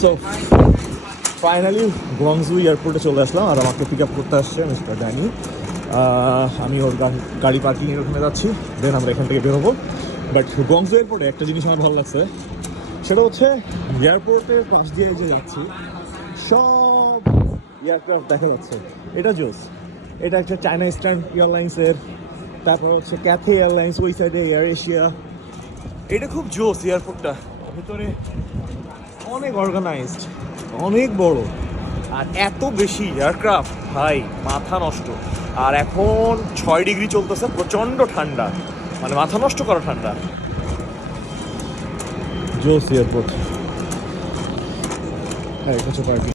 So finally Guangzhou এয়ারপোর্টে চলে আসলাম, আর আমাকে পিক আপ করতে আসছে মিস্টার ড্যানি। আমি ওর গাড়ি পার্কিংয়ের ওখানে যাচ্ছি, দেন আমরা এখান থেকে বেরোবো। বাট গুয়াংজু এয়ারপোর্টে একটা জিনিস আমার ভালো লাগছে, সেটা হচ্ছে এয়ারপোর্টের পাশ দিয়ে যে যাচ্ছি সব এয়ারক্রাফট দেখা যাচ্ছে। এটা জোস। এটা একটা চায়না ইস্টার্ন এয়ারলাইন্সের, তারপরে হচ্ছে ক্যাথে এয়ারলাইন্স ওই সাইডে, এয়ার এশিয়া। এটা খুব জোস এয়ারপোর্টটা, ভিতরে অনেক অর্গানাইজড, অনেক বড়, আর এত বেশি এয়ারক্রাফট, ভাই মাথা নষ্ট। আর এখন 6 ডিগ্রি চলতেছে, প্রচণ্ড ঠান্ডা, মানে মাথা নষ্ট করা ঠান্ডা। জোস এয়ারপোর্ট। হ্যাঁ, কিছু পার্কিং।